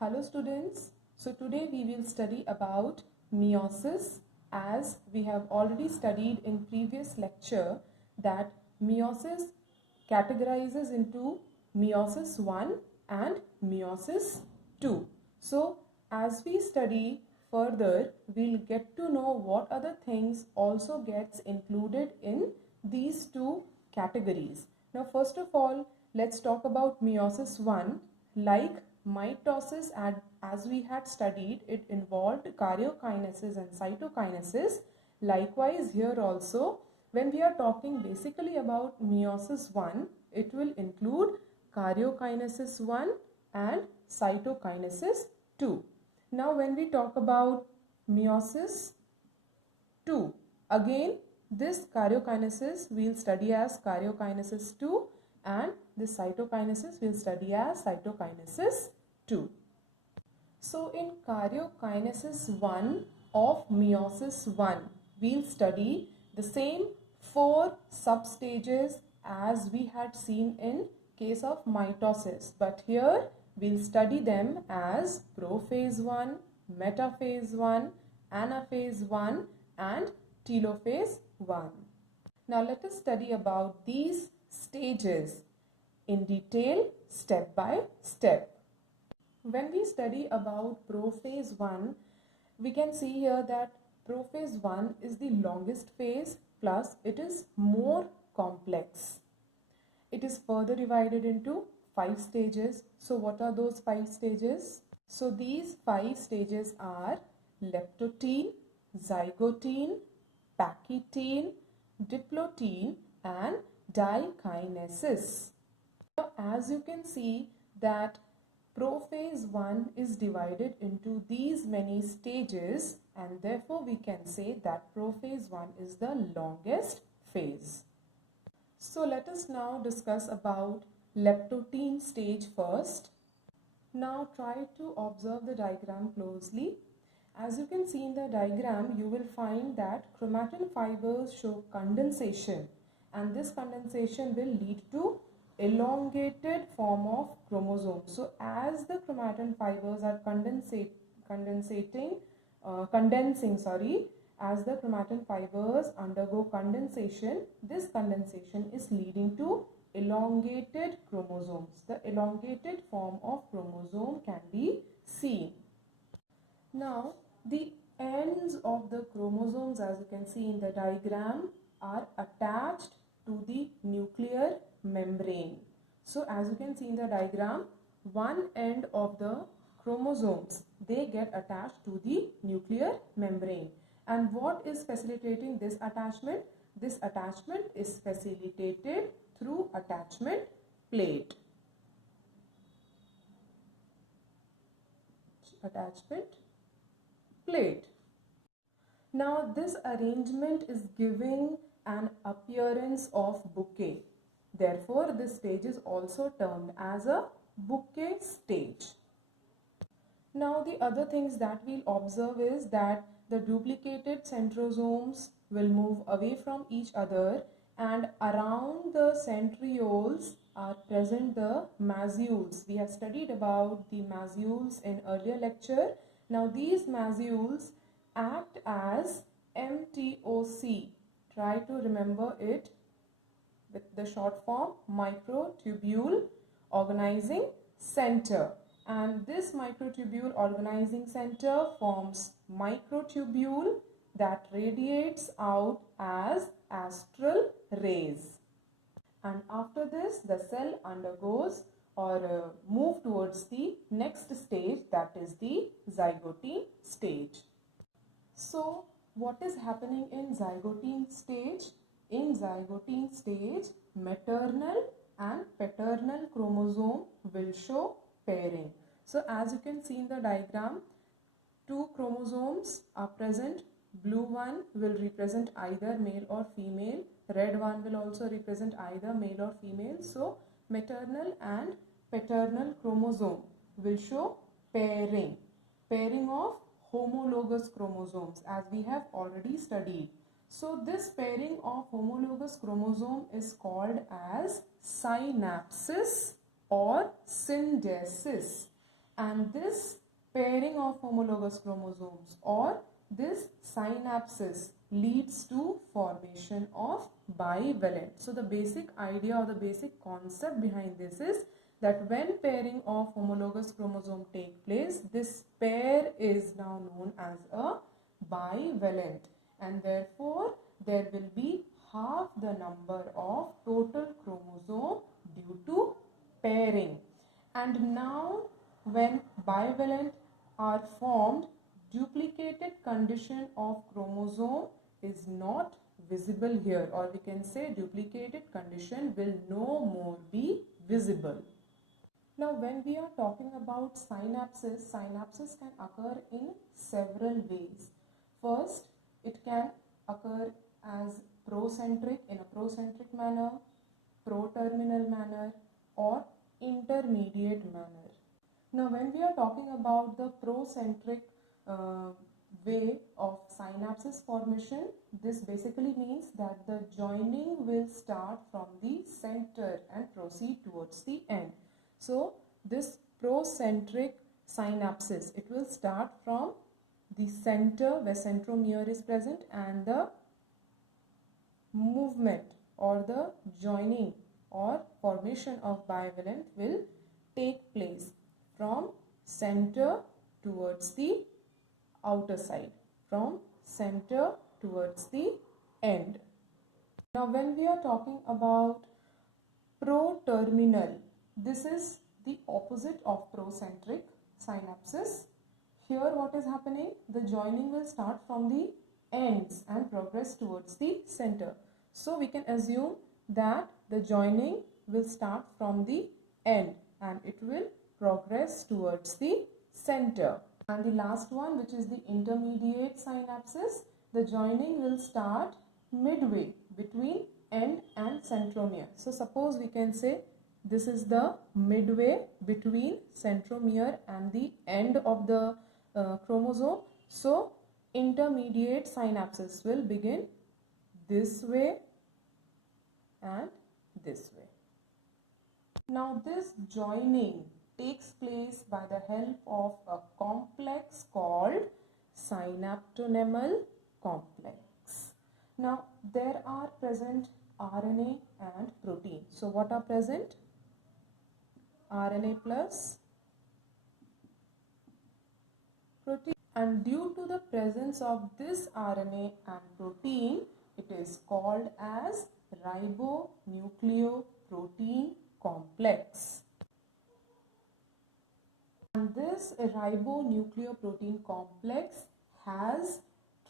Hello students, so today we will study about meiosis. As we have already studied in previous lecture that meiosis categorizes into meiosis 1 and meiosis 2. So as we study further, we'll get to know what other things also gets included in these two categories. Now first of all, let's talk about meiosis 1. Like mitosis, as we had studied, it involved karyokinesis and cytokinesis. Likewise here also, when we are talking basically about meiosis 1, it will include karyokinesis 1 and cytokinesis 2. Now when we talk about meiosis 2, again this karyokinesis we'll study as karyokinesis 2 and this cytokinesis we'll study as cytokinesis 2. So in karyokinesis 1 of meiosis 1, we'll study the same 4 substages as we had seen in case of mitosis, but here we'll study them as prophase 1, metaphase 1, anaphase 1 and telophase 1. Now let us study about these stages in detail, step by step. When we study about prophase 1, we can see here that prophase 1 is the longest phase, plus it is more complex. It is further divided into 5 stages. So what are those 5 stages? So these 5 stages are leptotene, zygotene, pachytene, diplotene and dikinesis. Now as you can see that prophase 1 is divided into these many stages, and therefore we can say that prophase 1 is the longest phase. So let us now discuss about leptotene stage first. Now try to observe the diagram closely. As you can see in the diagram, you will find that chromatin fibers show condensation, and this condensation will lead to elongated form of chromosomes. So as the chromatin fibers are condensing, as the chromatin fibers undergo condensation, this condensation is leading to elongated chromosomes. The elongated form of chromosome can be seen. Now the ends of the chromosomes, as you can see in the diagram, are attached to the nuclear membrane. So as you can see in the diagram, one end of the chromosomes, they get attached to the nuclear membrane. And what is facilitating this attachment? This attachment is facilitated through attachment plate. Attachment plate. Now this arrangement is giving an appearance of bouquet. Therefore this stage is also termed as a bouquet stage. Now the other things that we'll observe is that the duplicated centrosomes will move away from each other, and around the centrioles are present the mazules. We have studied about the mazules in earlier lecture. Now these mazules act as MTOC. Try to remember it with the short form, microtubule organizing center. And this microtubule organizing center forms microtubule that radiates out as astral rays. And after this, the cell undergoes or move towards the next stage, that is the zygotene stage. So what is happening in zygotene stage? In zygotene stage, maternal and paternal chromosome will show pairing. So as you can see in the diagram, 2 chromosomes are present. Blue one will represent either male or female. Red one will also represent either male or female. So maternal and paternal chromosome will show pairing. Pairing of homologous chromosomes, as we have already studied. So this pairing of homologous chromosome is called as synapsis or syndesis. And this pairing of homologous chromosomes or this synapses leads to formation of bivalent. So the basic idea or the basic concept behind this is that when pairing of homologous chromosome take place, this pair is now known as a bivalent, and therefore there will be half the number of total chromosome due to pairing. And now when bivalent are formed, duplicated condition of chromosome is not visible here, or we can say duplicated condition will no more be visible. Now when we are talking about synapses, synapses can occur in several ways. First, it can occur as procentric, in a procentric manner, proterminal manner, or intermediate manner. Now when we are talking about the procentric way of synapses formation, this basically means that the joining will start from the center and proceed towards the end. So this procentric synapses, it will start from the center where centromere is present, and the movement or the joining or formation of bivalent will take place from center towards the outer side, from center towards the end. Now when we are talking about proterminal, this is the opposite of procentric synapses. Here what is happening? The joining will start from the ends and progress towards the center. So we can assume that the joining will start from the end and it will progress towards the center. And the last one, which is the intermediate synapses, the joining will start midway between end and centromere. So suppose we can say this is the midway between centromere and the end of the chromosome. So intermediate synapses will begin this way and this way. Now this joining takes place by the help of a complex called synaptonemal complex. Now there are present RNA and protein. So what are present? RNA plus protein, and due to the presence of this RNA and protein, it is called as ribonucleoprotein complex. And this ribonucleoprotein complex has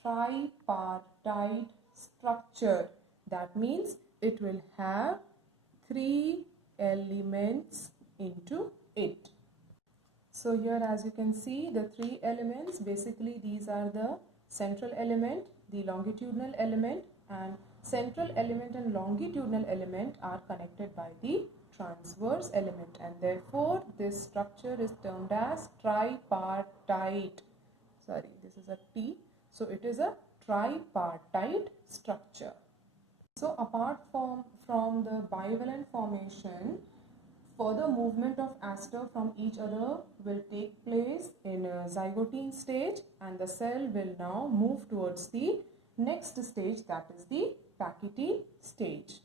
tripartite structure. That means it will have 3 elements into it. So here as you can see, the 3 elements, basically these are the central element, the longitudinal element, and central element and longitudinal element are connected by the transverse element, and therefore this structure is termed as tripartite. Sorry, this is a T. So it is a tripartite structure. So apart from the bivalent formation, further movement of aster from each other will take place in a zygotine stage, and the cell will now move towards the next stage, that is the Pachytene stage.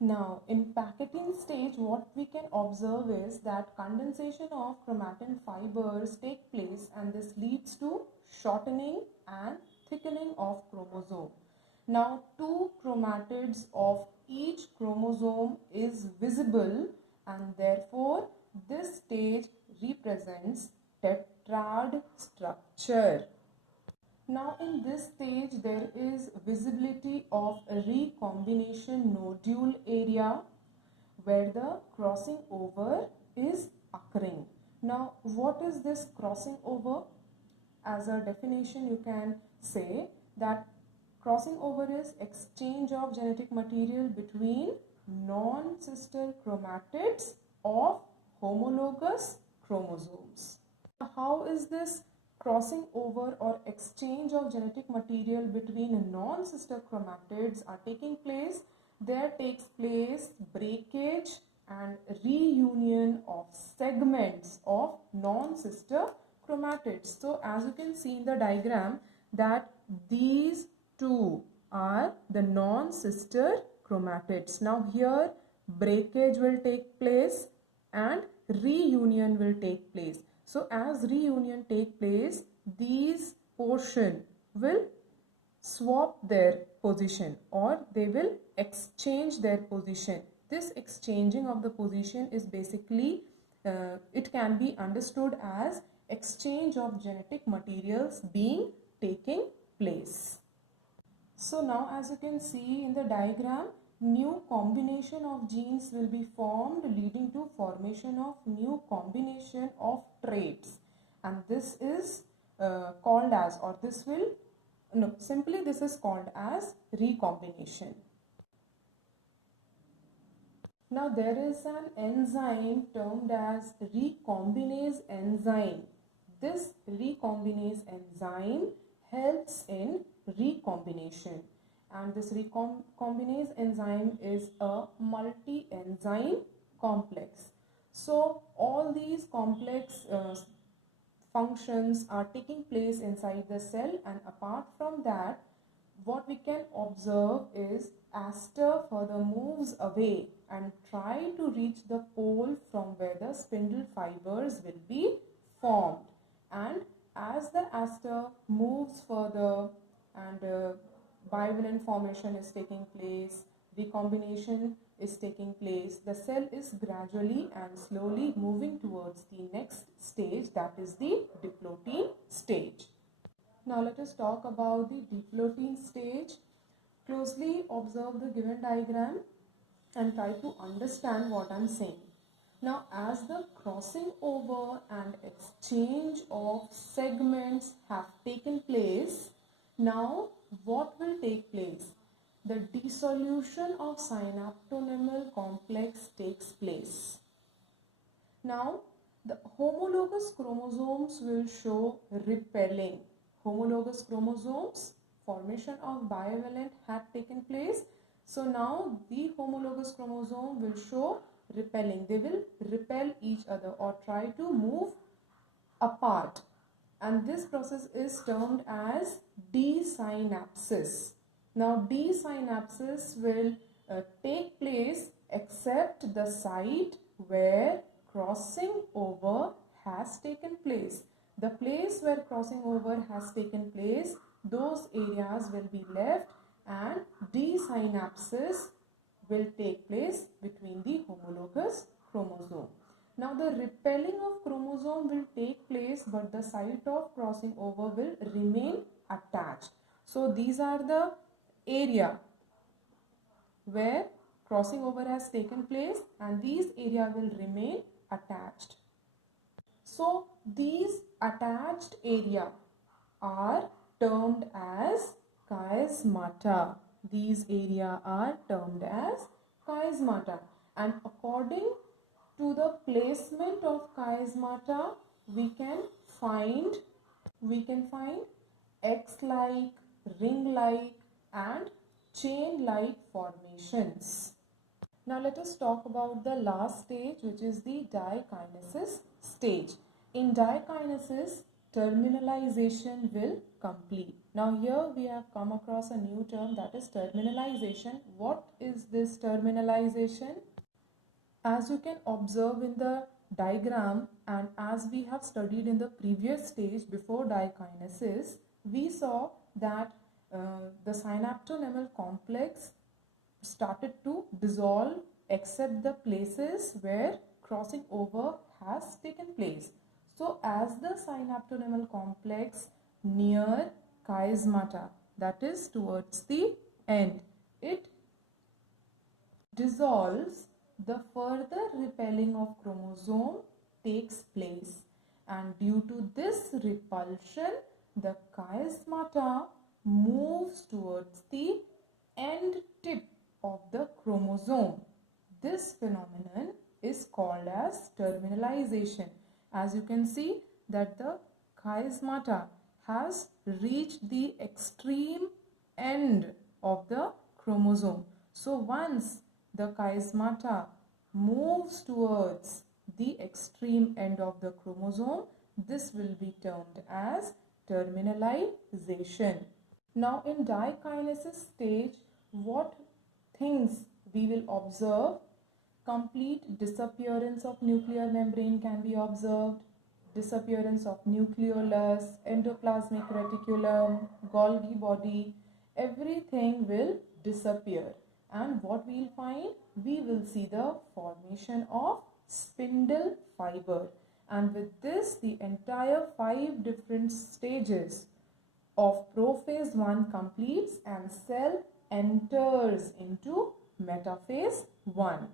Now in Pachytene stage, what we can observe is that condensation of chromatin fibers take place, and this leads to shortening and thickening of chromosome. Now 2 chromatids of each chromosome is visible, and therefore this stage represents tetrad structure. Now in this stage there is visibility of a recombination nodule area where the crossing over is occurring. Now what is this crossing over? As a definition you can say that crossing over is exchange of genetic material between non-sister chromatids of homologous chromosomes. How is this crossing over or exchange of genetic material between non-sister chromatids are taking place? There takes place breakage and reunion of segments of non-sister chromatids. So as you can see in the diagram that these two are the non-sister chromatids. Now here breakage will take place and reunion will take place. So as reunion take place, these portion will swap their position or they will exchange their position. This exchanging of the position is basically it can be understood as exchange of genetic materials being taking place. So now as you can see in the diagram, new combination of genes will be formed leading to formation of new combination of traits, and this is called as, or this will, no, simply this is called as recombination. Now there is an enzyme termed as recombinase enzyme. This recombinase enzyme helps in recombination, and this recombinase enzyme is a multi-enzyme complex. So all these complex functions are taking place inside the cell, and apart from that, what we can observe is aster further moves away and try to reach the pole from where the spindle fibers will be formed, and as the aster moves further and bivalent formation is taking place, recombination is taking place, the cell is gradually and slowly moving towards the next stage, that is the diplotin stage. Now let us talk about the diplotin stage. Closely observe the given diagram and try to understand what I am saying. Now as the crossing over and exchange of segments have taken place, now what will take place? The dissolution of synaptonemal complex takes place. Now the homologous chromosomes will show repelling. Homologous chromosomes, formation of bivalent had taken place. So now the homologous chromosome will show repelling. They will repel each other or try to move apart, and this process is termed as desynapsis. Now desynapsis will take place except the site where crossing over has taken place. The place where crossing over has taken place, those areas will be left and desynapsis will take place between the homologous chromosome. Now the repelling of chromosome will take place, but the site of crossing over will remain attached. So these are the area where crossing over has taken place, and these area will remain attached. So these attached area are termed as chiasmata. These area are termed as chiasmata, and according to the placement of chiasmata, we can find X-like, ring-like and chain-like formations. Now let us talk about the last stage, which is the dikinesis stage. In dikinesis, terminalization will complete. Now here we have come across a new term, that is terminalization. What is this terminalization? As you can observe in the diagram, and as we have studied in the previous stage before dikinesis, we saw that the synaptonemal complex started to dissolve except the places where crossing over has taken place. So as the synaptonemal complex near chiasmata, that is towards the end, it dissolves, the further repelling of chromosome takes place, and due to this repulsion, the chiasmata moves towards the end tip of the chromosome. This phenomenon is called as terminalization. As you can see that the chiasmata has reached the extreme end of the chromosome. So once the chiasmata moves towards the extreme end of the chromosome, this will be termed as terminalization. Now in dikinesis stage, what things we will observe? Complete disappearance of nuclear membrane can be observed, disappearance of nucleolus, endoplasmic reticulum, Golgi body, everything will disappear. And what we will find? We will see the formation of spindle fiber. And with this, the entire 5 different stages of prophase 1 completes and cell enters into metaphase 1.